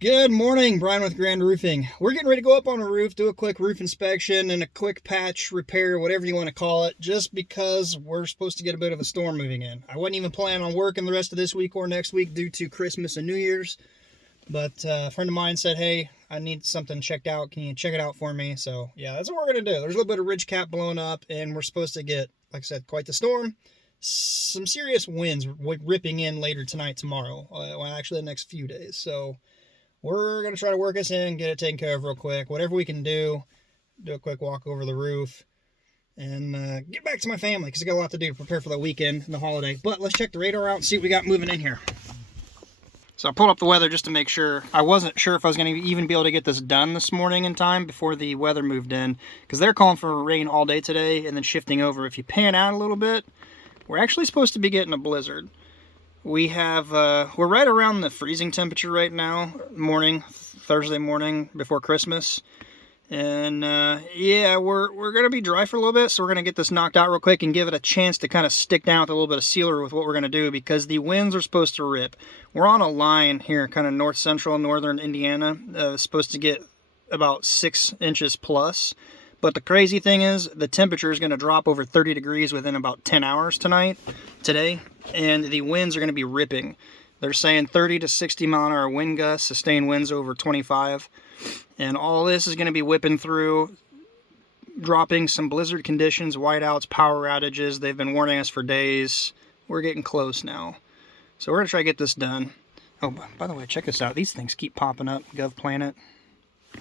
Good morning, Brian with Grand Roofing. We're getting ready to go up on a roof, do a quick roof inspection and a quick patch repair, whatever you want to call it, just because we're supposed to get a bit of a storm moving in. I wasn't even planning on working the rest of this week or next week due to Christmas and New Year's, but a friend of mine said, hey, I need something checked out. Can you check it out for me? So yeah, that's what we're going to do. There's a little bit of ridge cap blowing up, and we're supposed to get, like I said, quite the storm. Some serious winds ripping in later tonight, tomorrow, well, actually the next few days. So we're going to try to work us in, get it taken care of real quick. Whatever we can do a quick walk over the roof, and get back to my family, because I got a lot to do to prepare for the weekend and the holiday. But let's check the radar out and see what we got moving in here. So I pulled up the weather just to make sure. I wasn't sure if I was going to even be able to get this done this morning in time before the weather moved in, because they're calling for rain all day today and then shifting over. If you pan out a little bit, we're actually supposed to be getting a blizzard. We have, we're right around the freezing temperature right now, Thursday morning before Christmas. And yeah, we're going to be dry for a little bit, so we're going to get this knocked out real quick and give it a chance to kind of stick down with a little bit of sealer with what we're going to do, because the winds are supposed to rip. We're on a line here, kind of north central, northern Indiana, supposed to get about 6 inches plus. But the crazy thing is, the temperature is going to drop over 30 degrees within about 10 hours today, and the winds are going to be ripping. They're saying 30 to 60 mile an hour wind gusts, sustained winds over 25, and all this is going to be whipping through, dropping some blizzard conditions, whiteouts, power outages. They've been warning us for days. We're getting close now. So we're going to try to get this done. Oh, by the way, check this out. These things keep popping up. GovPlanet.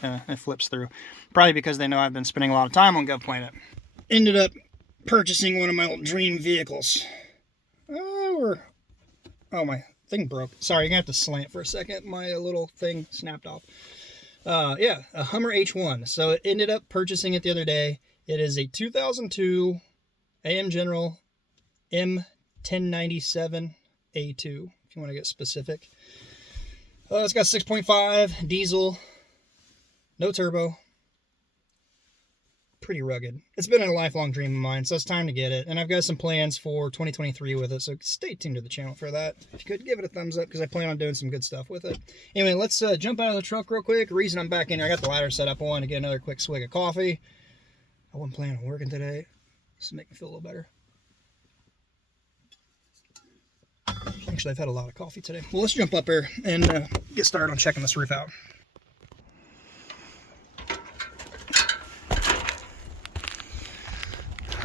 It flips through. Probably because they know I've been spending a lot of time on GovPlanet. Ended up purchasing one of my old dream vehicles. Oh, my thing broke. Sorry, you're going to have to slant for a second. My little thing snapped off. Yeah, a Hummer H1. So it ended up purchasing it the other day. It is a 2002 AM General M1097A2, if you want to get specific. It's got 6.5 diesel. No turbo. Pretty rugged. It's been a lifelong dream of mine, so it's time to get it. And I've got some plans for 2023 with it, so stay tuned to the channel for that. If you could, give it a thumbs up, because I plan on doing some good stuff with it. Anyway, let's jump out of the truck real quick. The reason I'm back in here, I got the ladder set up. I wanted to get another quick swig of coffee. I wasn't planning on working today. This will make me feel a little better. Actually, I've had a lot of coffee today. Well, let's jump up here and get started on checking this roof out.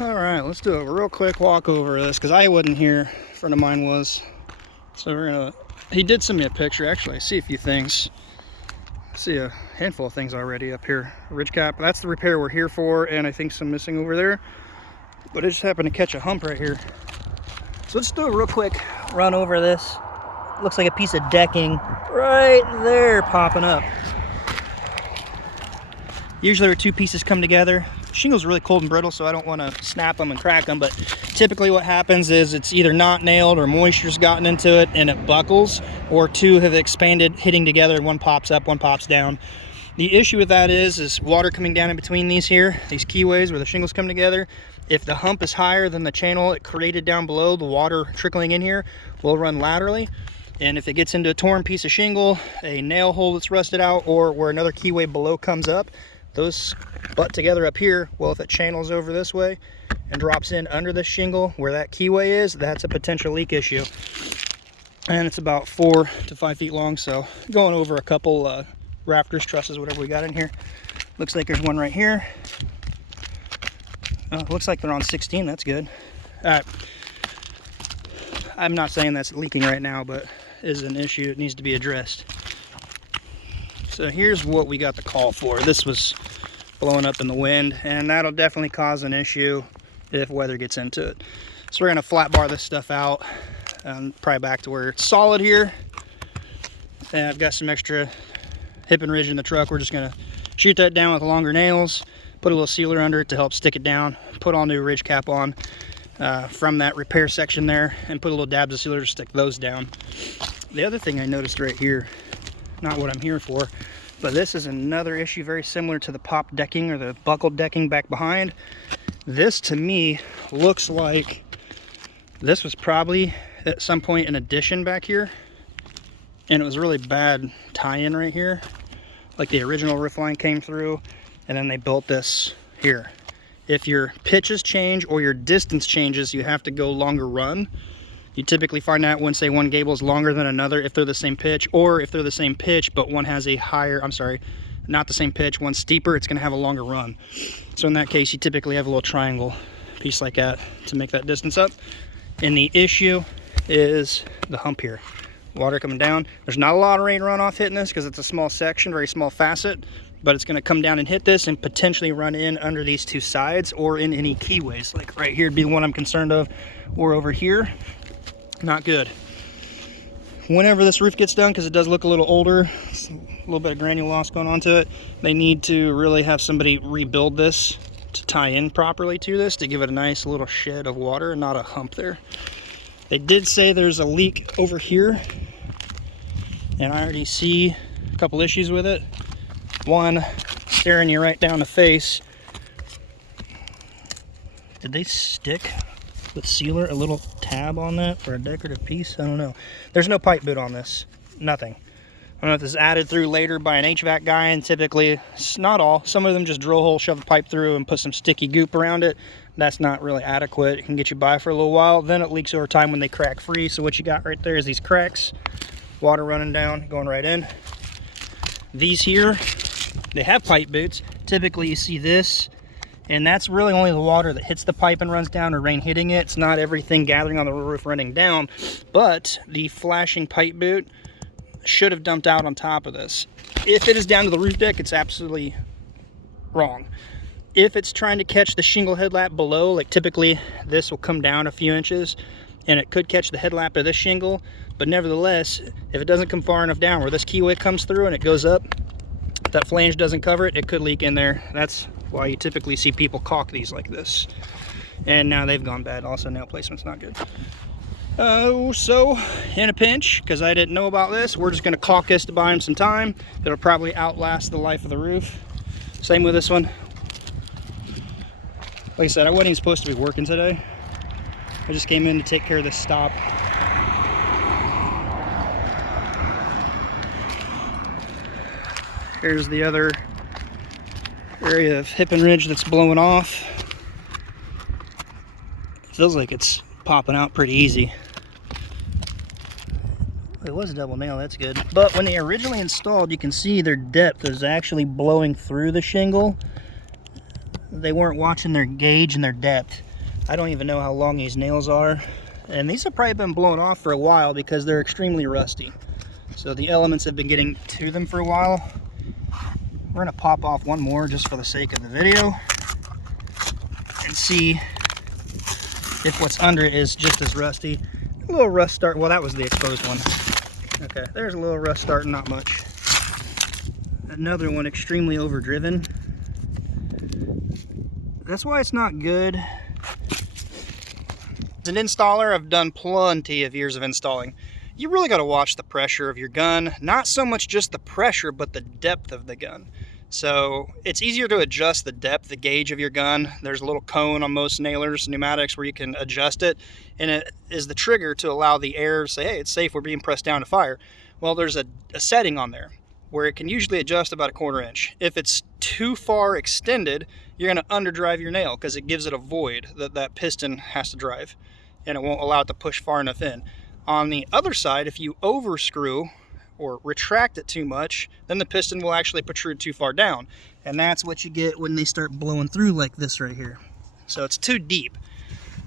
Alright, let's do a real quick walk over this, because I wasn't here, a friend of mine was. So we're gonna, he did send me a picture. Actually, I see a few things. I see a handful of things already up here. Ridge cap, that's the repair we're here for, and I think some missing over there. But it just happened to catch a hump right here. So let's do a real quick run over this. Looks like a piece of decking right there popping up. Usually where two pieces come together. Shingle's really cold and brittle, so I don't want to snap them and crack them, but typically what happens is it's either not nailed or moisture's gotten into it and it buckles, or two have expanded, hitting together, and one pops up, one pops down. The issue with that is water coming down in between these here, these keyways where the shingles come together. If the hump is higher than the channel it created down below, the water trickling in here will run laterally. And if it gets into a torn piece of shingle, a nail hole that's rusted out, or where another keyway below comes up, those butt together up here. Well, if it channels over this way and drops in under the shingle where that keyway is, that's a potential leak issue. And it's about 4 to 5 feet long, so going over a couple rafters, trusses, whatever we got in here. Looks like there's one right here. Oh, looks like they're on 16. That's good. All right. I'm not saying that's leaking right now, but it is an issue. It needs to be addressed. So here's what we got the call for. This was blowing up in the wind, and that'll definitely cause an issue if weather gets into it. So we're gonna flat bar this stuff out and probably back to where it's solid here. And I've got some extra hip and ridge in the truck. We're just gonna shoot that down with longer nails, put a little sealer under it to help stick it down, put all new ridge cap on from that repair section there, and put a little dabs of sealer to stick those down. The other thing I noticed right here, not what I'm here for, but this is another issue very similar to the pop decking or the buckled decking back behind. This to me looks like this was probably at some point an addition back here. and it was really bad tie-in right here. Like the original roof line came through, and then they built this here. If your pitches change or your distance changes, you have to go longer run. You typically find out when, say, one gable is longer than another if they're the same pitch, or if they're the same pitch but one has a higher, I'm sorry, not the same pitch, one's steeper, it's going to have a longer run. So in that case, you typically have a little triangle piece like that to make that distance up. And the issue is the hump here. Water coming down. There's not a lot of rain runoff hitting this because it's a small section, very small facet, but it's going to come down and hit this and potentially run in under these two sides or in any keyways. Like right here would be the one I'm concerned of, or over here. Not good. Whenever this roof gets done, because it does look a little older, a little bit of granule loss going on to it, they need to really have somebody rebuild this to tie in properly to this to give it a nice little shed of water and not a hump there. They did say there's a leak over here, and I already see a couple issues with it. One, staring you right down the face. Did they stick with sealer a little tab on that for a decorative piece? I don't know. There's no pipe boot on this. Nothing. I don't know if this is added through later by an HVAC guy, and typically, not all. Some of them just drill hole, shove the pipe through, and put some sticky goop around it. That's not really adequate. It can get you by for a little while. Then it leaks over time when they crack free. So what you got right there is these cracks. Water running down, going right in. These here, they have pipe boots. Typically you see this, and that's really only the water that hits the pipe and runs down, or rain hitting it. It's not everything gathering on the roof running down, but the flashing pipe boot should have dumped out on top of this. If it is down to the roof deck, it's absolutely wrong. If it's trying to catch the shingle headlap below, like typically this will come down a few inches and it could catch the headlap of this shingle, but nevertheless, if it doesn't come far enough down where this keyway comes through and it goes up, if that flange doesn't cover it, it could leak in there. That's why you typically see people caulk these like this. And now they've gone bad. Also, nail placement's not good. So in a pinch, because I didn't know about this, we're just going to caulk this to buy him some time. It'll probably outlast the life of the roof. Same with this one. Like I said, I wasn't even supposed to be working today. I just came in to take care of this stop. Here's the other area of hip and ridge that's blowing off. Feels like it's popping out pretty easy. It was a double nail, that's good. But when they originally installed, you can see their depth is actually blowing through the shingle. They weren't watching their gauge and their depth. I don't even know how long these nails are. And these have probably been blown off for a while because they're extremely rusty. So the elements have been getting to them for a while. We're gonna pop off one more just for the sake of the video and see if what's under it is just as rusty. A little rust start, well, that was the exposed one. Okay, there's a little rust starting, not much. Another one extremely overdriven. That's why it's not good. As an installer, I've done plenty of years of installing. You really got to watch the pressure of your gun. Not so much just the pressure, but the depth of the gun. So it's easier to adjust the depth, the gauge of your gun. There's a little cone on most nailers, pneumatics, where you can adjust it. And it is the trigger to allow the air to say, hey, it's safe, we're being pressed down to fire. Well, there's a setting on there where it can usually adjust about a 1/4 inch. If it's too far extended, you're going to underdrive your nail because it gives it a void that piston has to drive, and it won't allow it to push far enough in. On the other side, if you overscrew or retract it too much, then the piston will actually protrude too far down, and that's what you get when they start blowing through like this right here. So it's too deep.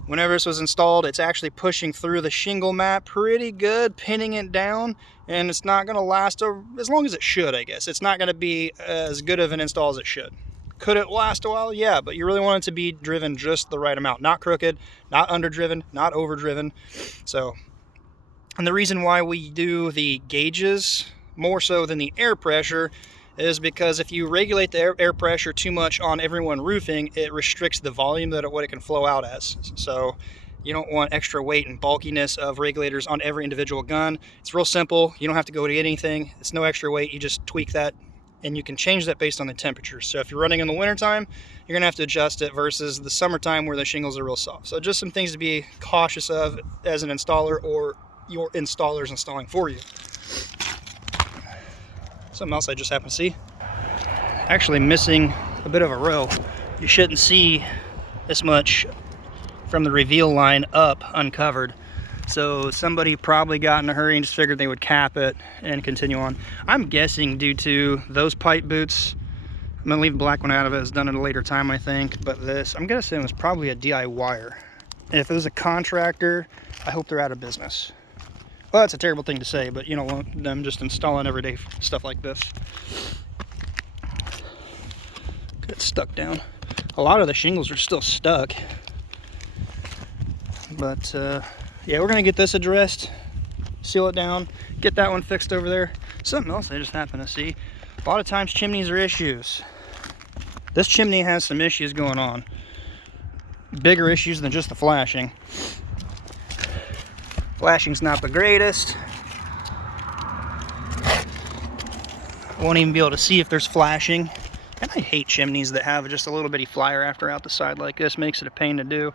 Whenever this was installed, it's actually pushing through the shingle mat pretty good, pinning it down, and it's not going to last as long as it should, I guess. It's not going to be as good of an install as it should. Could it last a while? Yeah, but you really want it to be driven just the right amount. Not crooked, not underdriven, not overdriven. So, and the reason why we do the gauges more so than the air pressure is because if you regulate the air pressure too much on everyone roofing, it restricts the volume that what it can flow out as. So you don't want extra weight and bulkiness of regulators on every individual gun. It's real simple. You don't have to go to anything. It's no extra weight. You just tweak that, and you can change that based on the temperature. So if you're running in the wintertime, you're going to have to adjust it versus the summertime where the shingles are real soft. So just some things to be cautious of as an installer or your installers installing for you. Something else I just happened to see. Actually missing a bit of a row. You shouldn't see this much from the reveal line up uncovered. So somebody probably got in a hurry and just figured they would cap it and continue on. I'm guessing due to those pipe boots. I'm gonna leave the black one out of it. It's done at a later time, I think. But this, I'm gonna say it was probably a DIYer. And if it was a contractor, I hope they're out of business. Well, that's a terrible thing to say, but you don't want them just installing everyday stuff like this. Get stuck down. A lot of the shingles are still stuck. But yeah, we're gonna get this addressed, seal it down, get that one fixed over there. Something else I just happened to see. A lot of times chimneys are issues. This chimney has some issues going on. Bigger issues than just the flashing. Flashing's not the greatest. Won't even be able to see if there's flashing. And I hate chimneys that have just a little bitty flyer after out the side like this. Makes it a pain to do.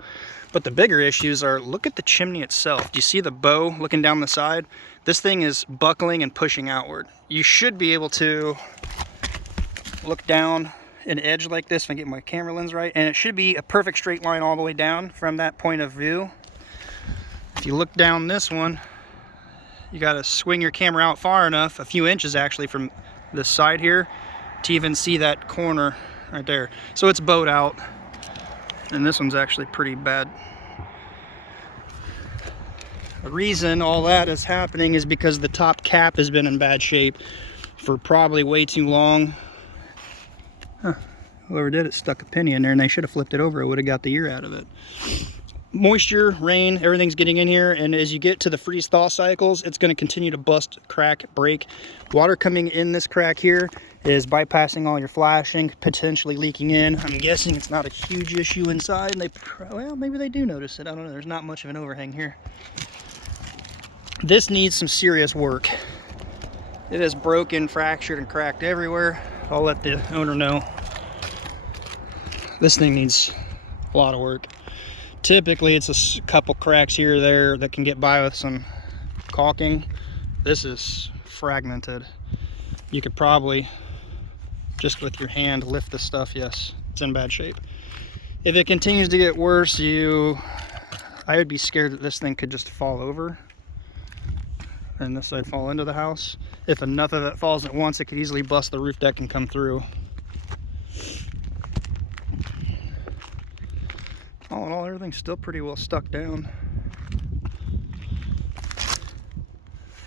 But the bigger issues are, look at the chimney itself. Do you see the bow looking down the side? This thing is buckling and pushing outward. You should be able to look down an edge like this if I get my camera lens right, and it should be a perfect straight line all the way down from that point of view. If you look down this one, you got to swing your camera out far enough, a few inches actually from this side here, to even see that corner right there. So it's bowed out, and this one's actually pretty bad. The reason all that is happening is because the top cap has been in bad shape for probably way too long. Huh. Whoever did it stuck a penny in there, and they should have flipped it over. It would have got the ear out of it. Moisture, rain, everything's getting in here, and as you get to the freeze-thaw cycles, it's going to continue to bust, crack, break. Water coming in this crack here is bypassing all your flashing, potentially leaking in. I'm guessing it's not a huge issue inside. And well, maybe they do notice it. I don't know. There's not much of an overhang here. This needs some serious work. It is broken, fractured, and cracked everywhere. I'll let the owner know. This thing needs a lot of work. Typically it's a couple cracks here or there that can get by with some caulking. This is fragmented. You could probably just with your hand lift this stuff. Yes, it's in bad shape. If it continues to get worse, I would be scared that this thing could just fall over and this side fall into the house. If enough of it falls at once, it could easily bust the roof deck and come through. All in all, everything's still pretty well stuck down.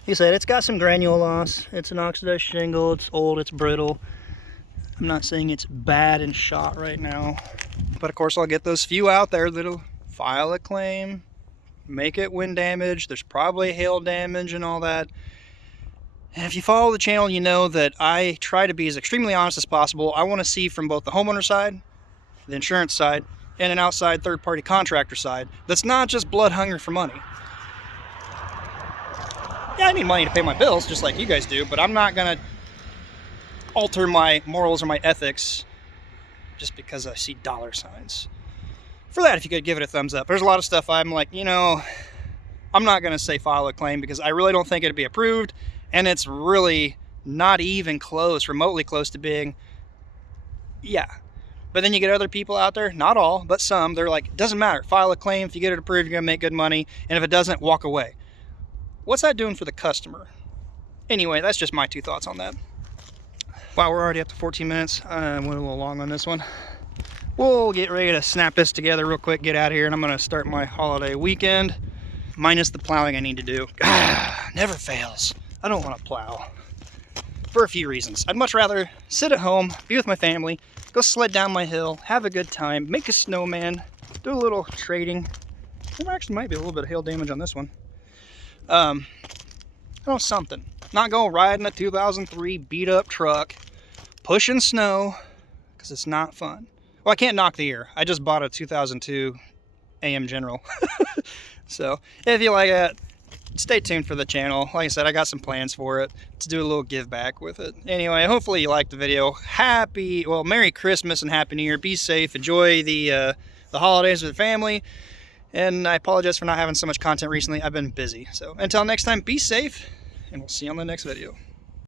Like I said, it's got some granule loss. It's an oxidized shingle. It's old. It's brittle. I'm not saying it's bad and shot right now. But of course, I'll get those few out there that'll file a claim, make it wind damage. There's probably hail damage and all that. And if you follow the channel, you know that I try to be as extremely honest as possible. I want to see from both the homeowner side, the insurance side, and an outside third-party contractor side that's not just blood hungry for money. Yeah, I need money to pay my bills just like you guys do, but I'm not gonna alter my morals or my ethics just because I see dollar signs. For that, if you could give it a thumbs up. There's a lot of stuff I'm like, I'm not gonna say file a claim because I really don't think it'd be approved, and it's really not even close, remotely close to being, yeah. But then you get other people out there, not all, but some, they're like, it doesn't matter, file a claim. If you get it approved, you're gonna make good money. And if it doesn't, walk away. What's that doing for the customer? Anyway, that's just my 2 thoughts on that. Wow, we're already up to 14 minutes. I went a little long on this one. We'll get ready to snap this together real quick, get out of here, and I'm gonna start my holiday weekend, minus the plowing I need to do. Never fails. I don't wanna plow. For a few reasons. I'd much rather sit at home, be with my family, go sled down my hill, have a good time, make a snowman, do a little trading. There actually might be a little bit of hail damage on this one. Something. Not go riding a 2003 beat up truck, pushing snow, because it's not fun. Well, I can't knock the ear. I just bought a 2002 AM General. So, if you like it, stay tuned for the channel. Like I said, I got some plans for it to do a little give back with it. Anyway, hopefully you liked the video. Merry Christmas and Happy New Year. Be safe. Enjoy the holidays with the family. And I apologize for not having so much content recently. I've been busy. So until next time, be safe and we'll see you on the next video.